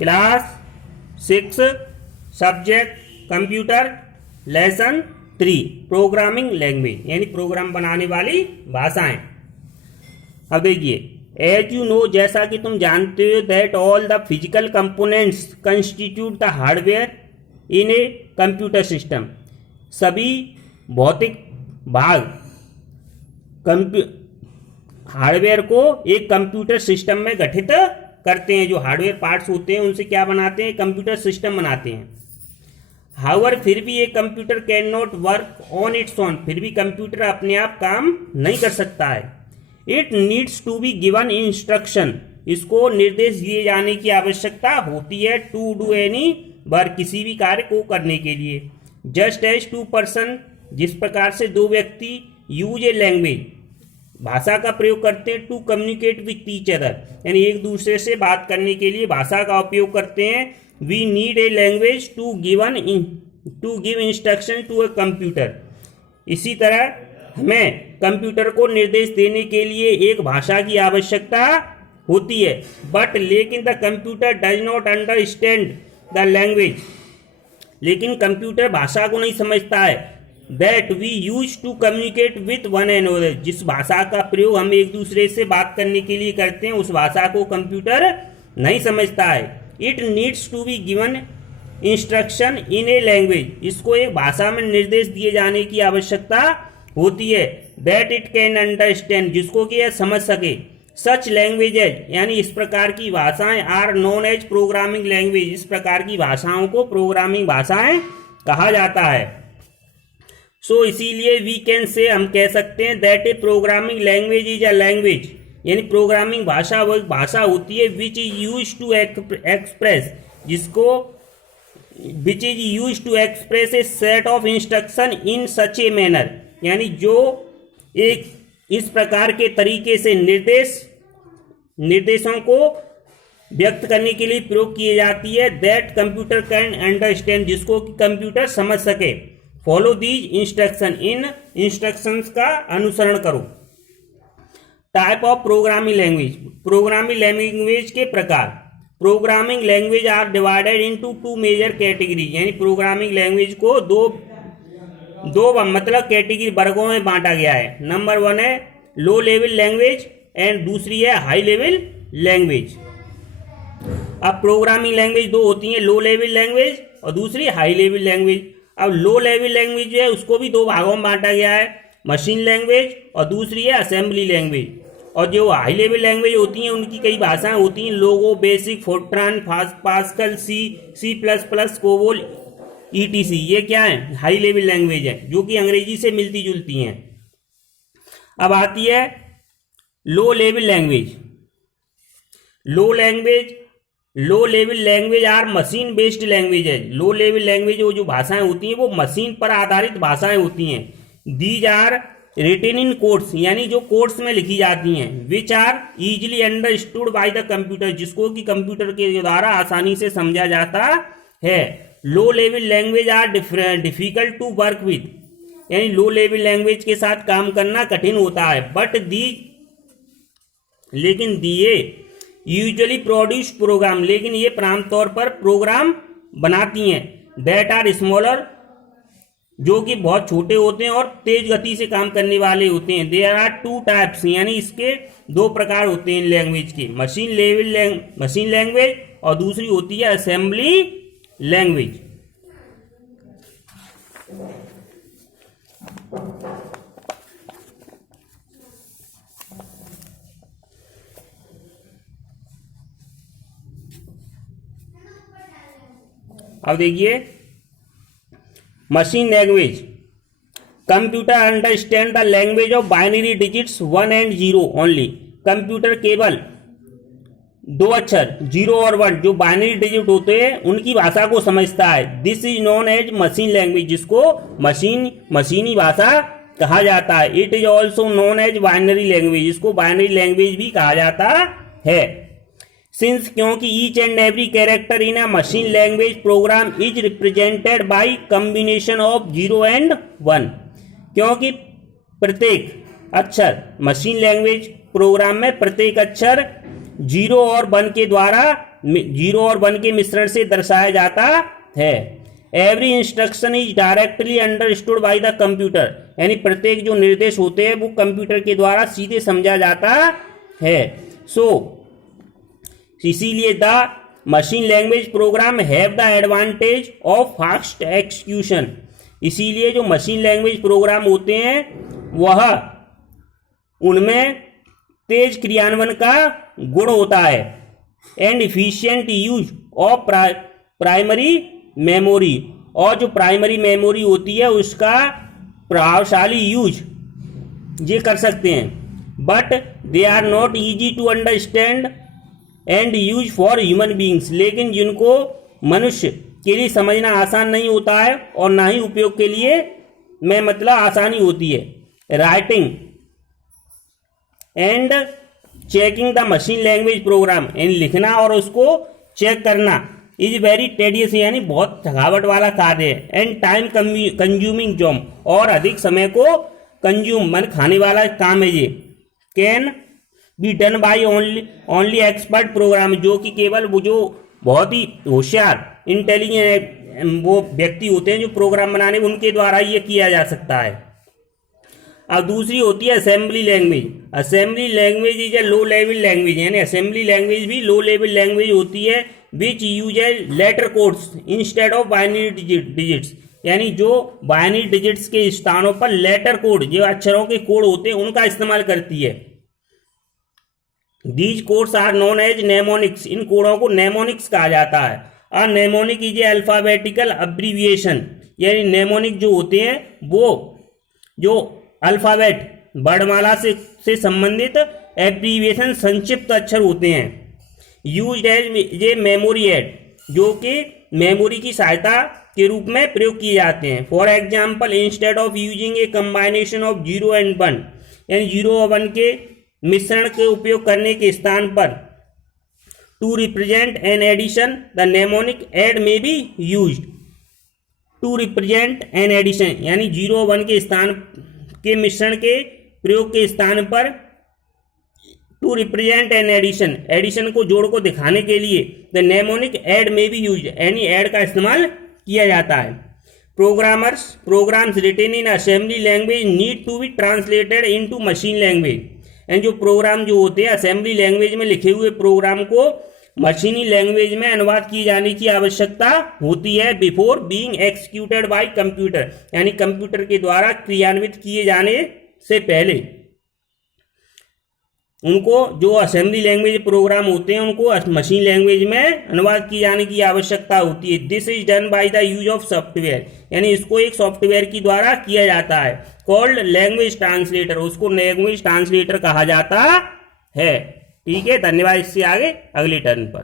Class 6 subject computer lesson 3 programming language यानी programme बनाने वाली भाषाएं। अब देखिए, एज यू नो जैसा कि तुम जानते हो that all the physical components constitute the hardware in a computer system. सभी भौतिक भाग हार्डवेयर को एक कंप्यूटर सिस्टम में गठित करते हैं। जो हार्डवेयर पार्ट्स होते हैं उनसे क्या बनाते हैं, कंप्यूटर सिस्टम बनाते हैं। हाउएवर फिर भी एक computer can not work on its own, फिर भी कंप्यूटर अपने आप काम नहीं कर सकता है। It needs to be given instruction, इसको निर्देश दिए जाने की आवश्यकता होती है। टू डू एनी वर्क, किसी भी कार्य को करने के लिए। जस्ट एज टू पर्सन, जिस प्रकार से दो व्यक्ति यूज ए लैंग्वेज, भाषा का प्रयोग करते हैं to communicate with each other, यानी एक दूसरे से बात करने के लिए भाषा का उपयोग करते हैं। We need a language to give instruction to a computer. इसी तरह हमें कंप्यूटर को निर्देश देने के लिए एक भाषा की आवश्यकता होती है। बट लेकिन the computer does not understand the language, लेकिन कंप्यूटर भाषा को नहीं समझता है। That we use to communicate with one and other, जिस भाषा का प्रयोग हम एक दूसरे से बात करने के लिए करते हैं उस भाषा को कंप्यूटर नहीं समझता है। It needs to be given instruction in a language, इसको एक भाषा में निर्देश दिए जाने की आवश्यकता होती है। दैट इट कैन अंडरस्टैंड, जिसको कि यह समझ सके। सच लैंग्वेजेज, यानी इस प्रकार की भाषाएं are known as programming language, इस प्रकार की भाषाओं को प्रोग्रामिंग भाषाएं कहा जाता है। सो इसीलिए वी कैन से, हम कह सकते हैं that a programming language is a language, यानी प्रोग्रामिंग भाषा वो एक भाषा होती है which is use to express, which is use to express a set of instruction in such a manner, यानी जो एक इस प्रकार के तरीके से निर्देशों को व्यक्त करने के लिए प्रयोग की जाती है। दैट कंप्यूटर कैन अंडरस्टैंड, जिसको कि कंप्यूटर समझ सके। फॉलो दीज इंस्ट्रक्शन, इन इंस्ट्रक्शंस का अनुसरण करो। Type of programming language, programming language के प्रकार। Programming language are divided into two major category, यानी प्रोग्रामिंग लैंग्वेज को दो मतलब कैटेगरी वर्गों में बांटा गया है। नंबर 1 है लो लेवल लैंग्वेज एंड दूसरी है हाई लेवल लैंग्वेज। अब प्रोग्रामिंग लैंग्वेज दो होती है, लो लेवल लैंग्वेज और दूसरी हाई लेवल लैंग्वेज। अब लो लेवल लैंग्वेज जो है उसको भी दो भागों में बांटा गया है, मशीन लैंग्वेज और दूसरी है असेंबली लैंग्वेज। और जो हाई लेवल लैंग्वेज होती हैं उनकी कई भाषाएं होती हैं, Logo, BASIC, Fortran, Pascal, C++, COBOL, ETC, ये क्या है, हाई लेवल लैंग्वेज है जो कि अंग्रेजी से मिलती जुलती हैं। अब आती है low level language. Low level language are machine based language है। लो लेवल लैंग्वेज वो जो भाषाएं होती हैं वो मशीन पर आधारित भाषाएं होती हैं। These are written in codes, यानी जो कोड्स में लिखी जाती हैं। Which are easily understood by the computer, जिसको कि कंप्यूटर के द्वारा आसानी से समझा जाता है। Low level language are difficult to work with, यानी लो लेवल लैंग्वेज के साथ काम करना कठिन होता है। बट लेकिन दिए यूजुअली प्रोड्यूस प्रोग्राम, लेकिन ये आमतौर पर प्रोग्राम बनाती हैं। दैट आर स्मॉलर, जो कि बहुत छोटे होते हैं और तेज गति से काम करने वाले होते हैं। देयर आर 2 टाइप्स, यानी इसके 2 प्रकार होते हैं लैंग्वेज के, मशीन लैंग्वेज और दूसरी होती है असेंबली लैंग्वेज। अब देखिए machine language. Computer understand the language of binary digits 1 and 0 only. Computer केवल 2 अक्षर 0 और 1 जो बाइनरी डिजिट होते हैं उनकी भाषा को समझता है। This is known as machine language, जिसको मशीनी भाषा कहा जाता है। It is also known as binary language, इसको बाइनरी लैंग्वेज भी कहा जाता है। सिंस, क्योंकि each and every character in a machine language program is represented by combination of 0 and 1, क्योंकि प्रत्येक अक्षर मशीन लैंग्वेज प्रोग्राम में प्रत्येक अक्षर 0 और 1 के द्वारा 0 और 1 के मिश्रण से दर्शाया जाता है। Every instruction is directly understood by the computer, यानी प्रत्येक जो निर्देश होते हैं वो कंप्यूटर के द्वारा सीधे समझा जाता है। इसीलिए the machine language programme have the advantage of fast execution, इसीलिए जो मशीन लैंग्वेज प्रोग्राम होते हैं वह उनमें तेज क्रियान्वयन का गुण होता है। And efficient use of primary memory, और जो प्राइमरी मेमोरी होती है उसका प्रभावशाली यूज ये कर सकते हैं। But they are not easy to understand and use for human beings, लेकिन जिनको मनुष्य के लिए समझना आसान नहीं होता है और ना ही उपयोग के लिए में मतलब आसानी होती है। Writing and checking the machine language programme, यानी लिखना और उसको चेक करना इज वेरी टेडियस, यानी बहुत थकावट वाला कार्य है। एंड टाइम कंज्यूमिंग जॉब, और अधिक समय को कंज्यूम मन खाने वाला काम है ये। Can be done by only expert program, जो कि केवल वो जो बहुत ही होशियार इंटेलिजेंट वो व्यक्ति होते हैं जो प्रोग्राम बनाने, उनके द्वारा ये किया जा सकता है। अब दूसरी होती है assembly language. Assembly language is a low level language, यानी असेंबली लैंग्वेज भी लो लेवल लैंग्वेज होती है। Which use a letter codes instead of binary digits, यानी जो बाइनरी डिजिट्स के स्थानों पर लेटर कोड, जो अक्षरों के कोड होते हैं उनका इस्तेमाल करती है। These codes are known as mnemonics, इन कोडों को नेमोनिक्स कहा जाता है। और mnemonic is a alphabetical abbreviation, यानी नेमोनिक जो होते हैं वो जो अल्फाबेट वर्णमाला से संबंधित एब्रीविएशन संक्षिप्त अक्षर होते हैं। Used as a memory aid, जो कि मेमोरी की सहायता के रूप में प्रयोग किए जाते हैं। For example instead of using A कंबाइनेशन of 0 and 1, यानी 0 और 1 के मिश्रण के उपयोग करने के स्थान पर to represent an addition the mnemonic add में be used. To represent an addition, यानी 0 और 1 के स्थान के मिश्रण के प्रयोग के स्थान पर to represent an addition, addition को जोड़ को दिखाने के लिए द नेमोनिक एड में भी यूज, यानी एड का इस्तेमाल किया जाता है। Programs written in assembly language need to be translated into machine language, यानी जो प्रोग्राम जो होते हैं असेंबली लैंग्वेज में लिखे हुए प्रोग्राम को मशीनी लैंग्वेज में अनुवाद किए जाने की आवश्यकता होती है before being executed bye computer, यानी कंप्यूटर के द्वारा क्रियान्वित किए जाने से पहले उनको जो असेंबली लैंग्वेज प्रोग्राम होते हैं उनको मशीन लैंग्वेज में अनुवाद किए जाने की आवश्यकता होती है। This is done by the use of software, यानी इसको एक सॉफ्टवेयर के द्वारा किया जाता है। कॉल्ड लैंग्वेज ट्रांसलेटर, उसको लैंग्वेज ट्रांसलेटर कहा जाता है। ठीक है, धन्यवाद। इससे आगे अगले टर्न पर